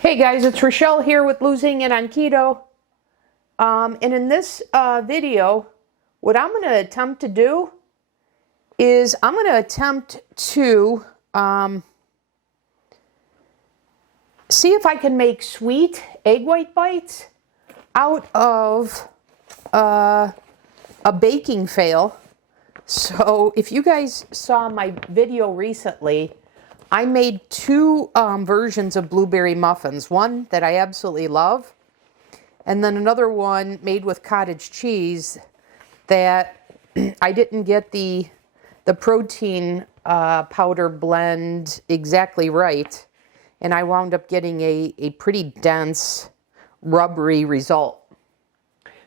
Hey guys, it's Rochelle here with Losing It on Keto. And in this video, what I'm going to attempt to do is I'm going to attempt to see if I can make sweet egg white bites out of a baking fail. So if you guys saw my video recently, I made two versions of blueberry muffins. One that I absolutely love, and then another one made with cottage cheese that I didn't get the protein powder blend exactly right, and I wound up getting a pretty dense, rubbery result.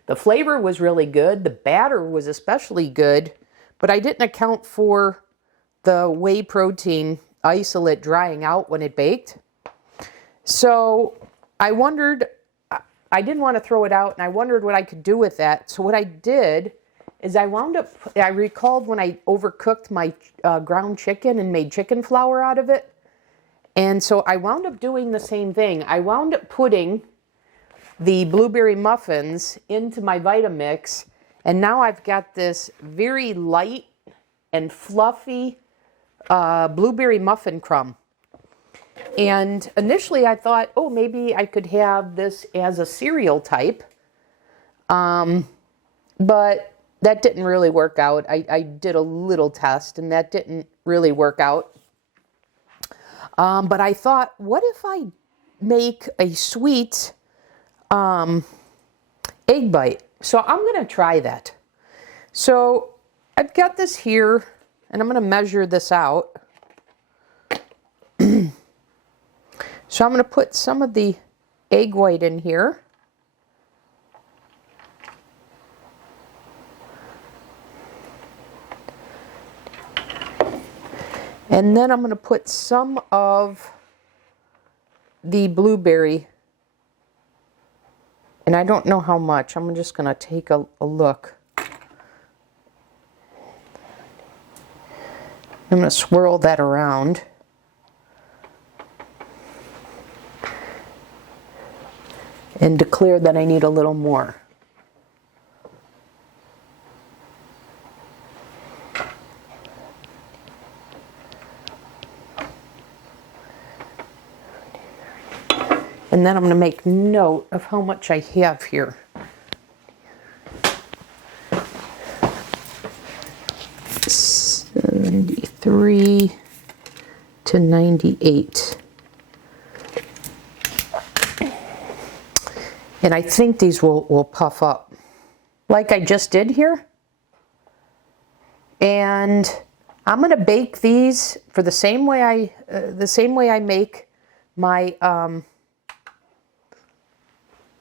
The flavor was really good. The batter was especially good, but I didn't account for the whey protein isolate drying out when it baked. So I wondered, I didn't want to throw it out, and I wondered what I could do with that. So what I did is I recalled when I overcooked my ground chicken and made chicken flour out of it. And so I wound up doing the same thing. I wound up putting the blueberry muffins into my Vitamix, and now I've got this very light and fluffy blueberry muffin crumb. And initially I thought, oh, maybe I could have this as a cereal type, but that didn't really work out. I did a little test and that didn't really work out. But I thought, what if I make a sweet egg bite? So I'm going to try that. So I've got this here, and I'm going to measure this out. So I'm going to put some of the egg white in here. And then I'm going to put some of the blueberry. And I don't know how much. I'm just going to take a look. I'm going to swirl that around. And declare that I need a little more. And then I'm going to make note of how much I have here. $73 to $98. And I think these will puff up like I just did here. And I'm going to bake these for the same way I make my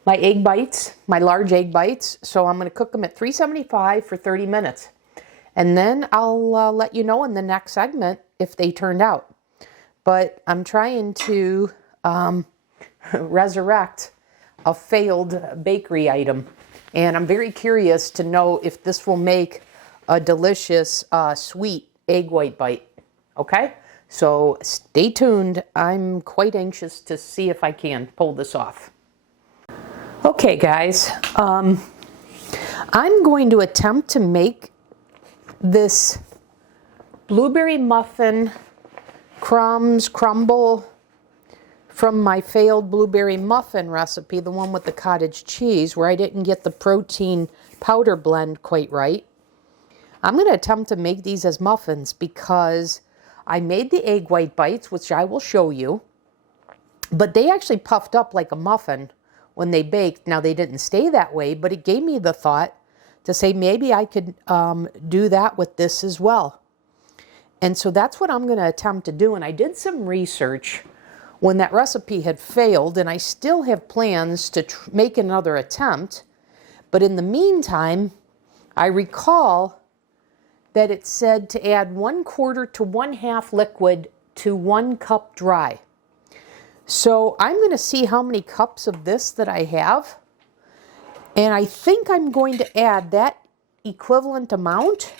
my egg bites, my large egg bites. So I'm going to cook them at 375 for 30 minutes. And then I'll let you know in the next segment if they turned out. But I'm trying to resurrect a failed bakery item. And I'm very curious to know if this will make a delicious sweet egg white bite. Okay? So stay tuned. I'm quite anxious to see if I can pull this off. Okay, guys. I'm going to attempt to make this blueberry muffin crumble from my failed blueberry muffin recipe, the one with the cottage cheese, where I didn't get the protein powder blend quite right. I'm going to attempt to make these as muffins because I made the egg white bites, which I will show you, but they actually puffed up like a muffin when they baked. Now, they didn't stay that way, but it gave me the thought to say maybe I could do that with this as well. And so that's what I'm going to attempt to do. And I did some research when that recipe had failed, and I still have plans to make another attempt. But in the meantime, I recall that it said to add 1/4 to 1/2 liquid to 1 cup dry. So I'm going to see how many cups of this that I have. And I think I'm going to add that equivalent amount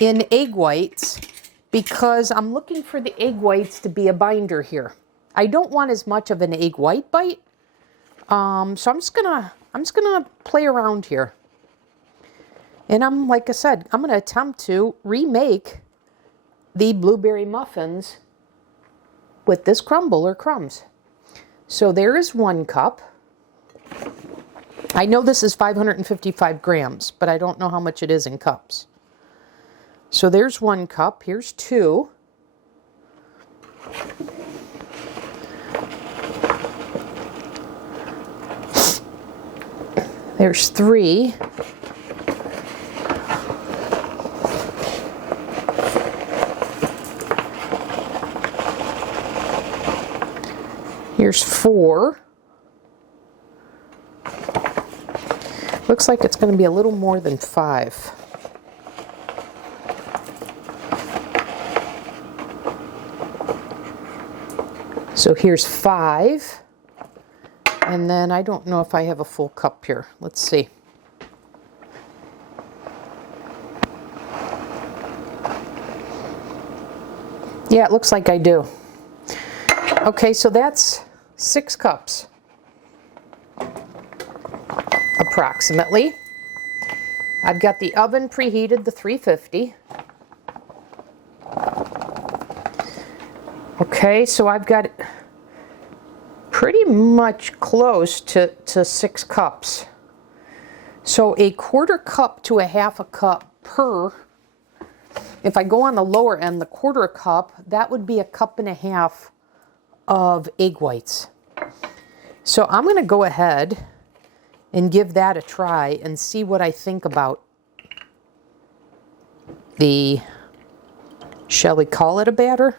in egg whites because I'm looking for the egg whites to be a binder here. I don't want as much of an egg white bite. So I'm just gonna play around here. And like I said, I'm gonna attempt to remake the blueberry muffins with this crumble or crumbs. So there is 1 cup. I know this is 555 grams, but I don't know how much it is in cups. So there's 1 cup. Here's 2. There's 3. Here's 4. Looks like it's going to be a little more than 5. So here's 5. And then I don't know if I have a full cup here. Let's see. Yeah, it looks like I do. Okay, so that's 6 cups. Approximately. I've got the oven preheated to 350. Okay, so I've got pretty much close to 6 cups. So a 1/4 cup to a 1/2 cup per. If I go on the lower end, the 1/4 cup, that would be a 1.5 cups of egg whites. So I'm going to go ahead and give that a try and see what I think about the, shall we call it a batter?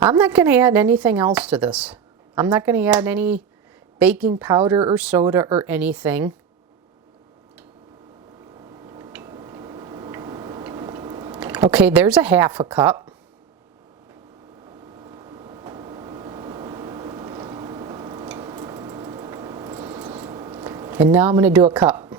I'm not going to add anything else to this. I'm not going to add any baking powder or soda or anything. Okay, there's a 1/2 cup. And now I'm going to do a cup.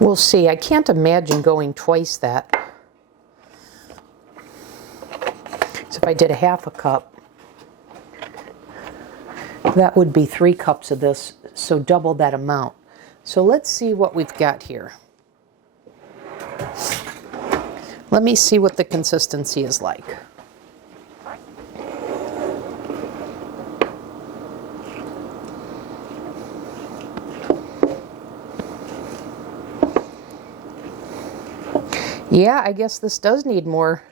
We'll see. I can't imagine going twice that. So if I did a 1/2 cup, that would be 3 cups of this, so double that amount. So let's see what we've got here. Let me see what the consistency is like. Yeah, I guess this does need more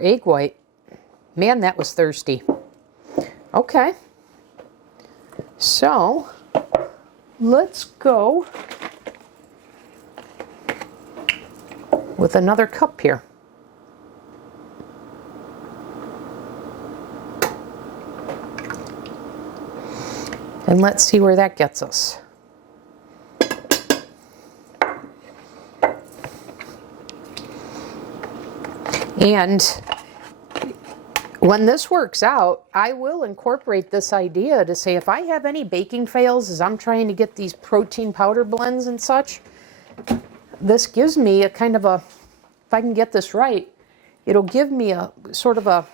egg white. Man, that was thirsty. Okay. So, let's go with another cup here. And let's see where that gets us. And when this works out, I will incorporate this idea to say if I have any baking fails as I'm trying to get these protein powder blends and such, this gives me a kind of a, if I can get this right, it'll give me a sort of a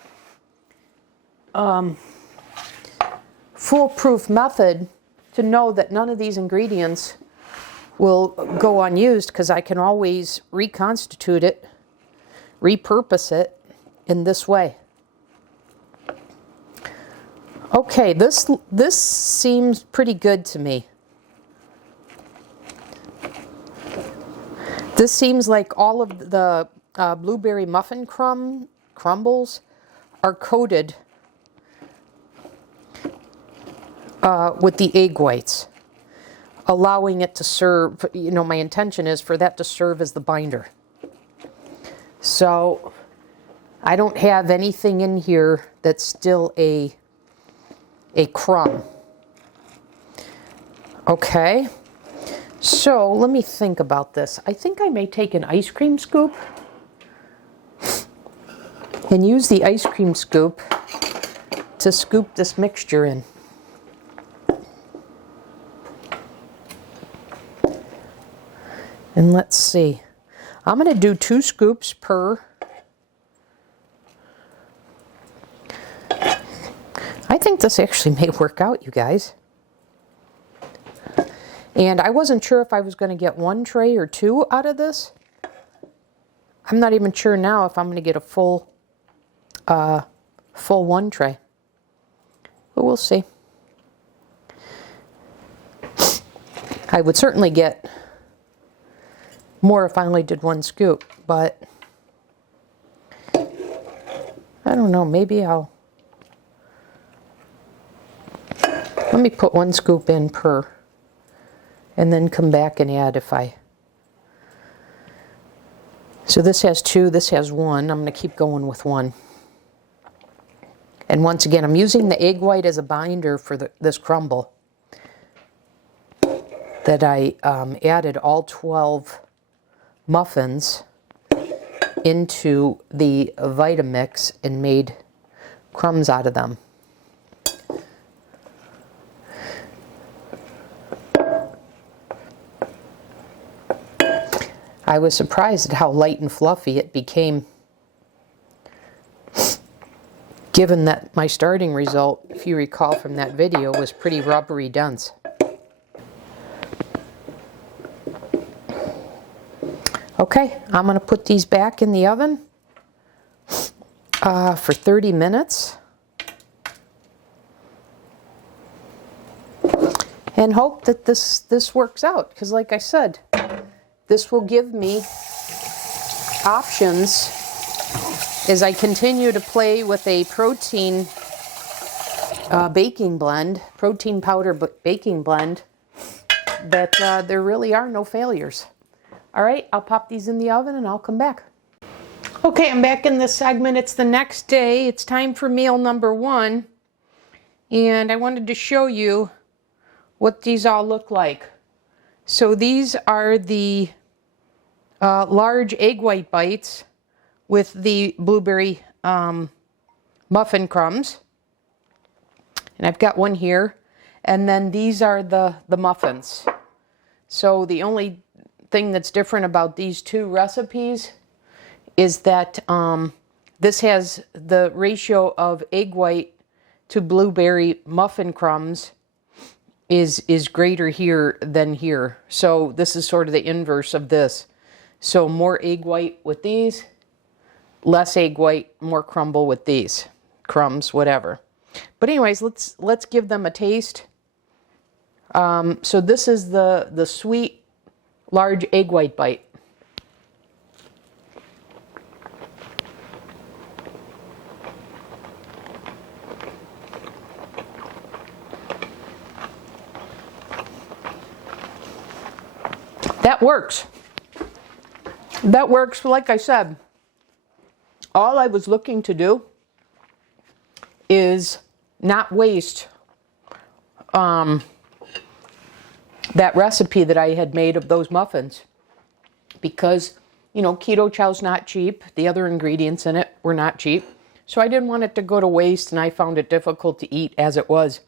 foolproof method to know that none of these ingredients will go unused, because I can always reconstitute it, repurpose it in this way. Okay, this seems pretty good to me. This seems like all of the blueberry muffin crumbles are coated with the egg whites, allowing it to serve, you know, my intention is for that to serve as the binder. So I don't have anything in here that's still a crumb. Okay, so let me think about this. I think I may take an ice cream scoop and use the ice cream scoop to scoop this mixture in. And let's see. I'm going to do 2 scoops per. I think this actually may work out, you guys. And I wasn't sure if I was going to get 1 tray or 2 out of this. I'm not even sure now if I'm going to get a full 1 tray. But we'll see. I would certainly get more if I only did 1 scoop, but I don't know, maybe I'll, let me put 1 scoop in per, and then come back and add if I, so this has 2, this has 1, I'm going to keep going with 1. And once again, I'm using the egg white as a binder for this crumble that I added all 12 muffins into the Vitamix and made crumbs out of them. I was surprised at how light and fluffy it became, given that my starting result, if you recall from that video, was pretty rubbery dense. Okay, I'm going to put these back in the oven for 30 minutes. And hope that this works out, because like I said, this will give me options as I continue to play with a protein baking blend, protein powder baking blend, that there really are no failures. All right, I'll pop these in the oven and I'll come back. Okay, I'm back in this segment. It's the next day. It's time for meal number 1. And I wanted to show you what these all look like. So these are the large egg white bites with the blueberry muffin crumbs. And I've got 1 here. And then these are the muffins. So the only thing that's different about these 2 recipes is that this has the ratio of egg white to blueberry muffin crumbs is greater here than here. So this is sort of the inverse of this. So more egg white with these, less egg white, more crumble with these. Crumbs, whatever. But anyways, let's give them a taste. So this is the sweet large egg white bite. That works. That works, like I said. All I was looking to do is not waste that recipe that I had made of those muffins, because, you know, keto chow's not cheap. The other ingredients in it were not cheap. So I didn't want it to go to waste, and I found it difficult to eat as it was.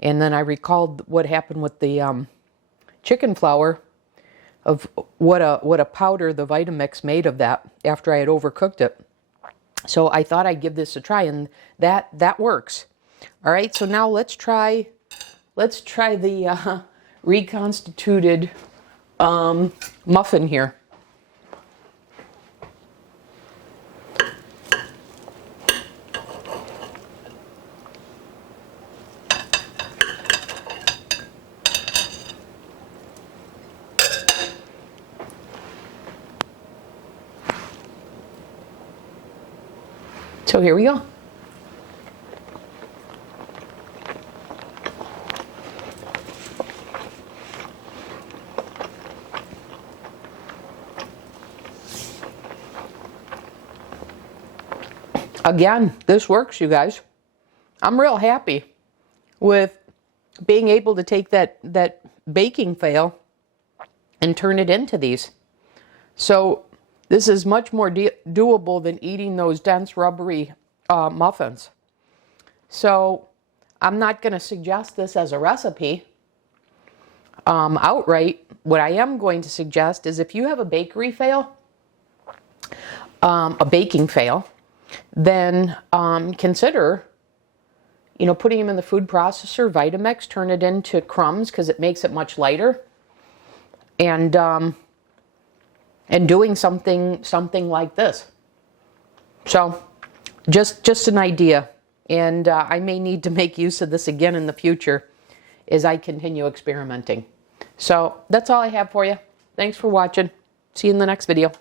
And then I recalled what happened with the chicken flour, of what a powder the Vitamix made of that after I had overcooked it. So I thought I'd give this a try, and that works. All right, so now let's try the reconstituted muffin here. So here we go. Again, this works, you guys. I'm real happy with being able to take that baking fail and turn it into these. So this is much more doable than eating those dense rubbery muffins. So I'm not going to suggest this as a recipe. outright, what I am going to suggest is if you have a bakery fail, a baking fail, then consider, you know, putting them in the food processor, Vitamix, turn it into crumbs because it makes it much lighter, and doing something like this. So just an idea, and I may need to make use of this again in the future as I continue experimenting. So that's all I have for you. Thanks for watching. See you in the next video.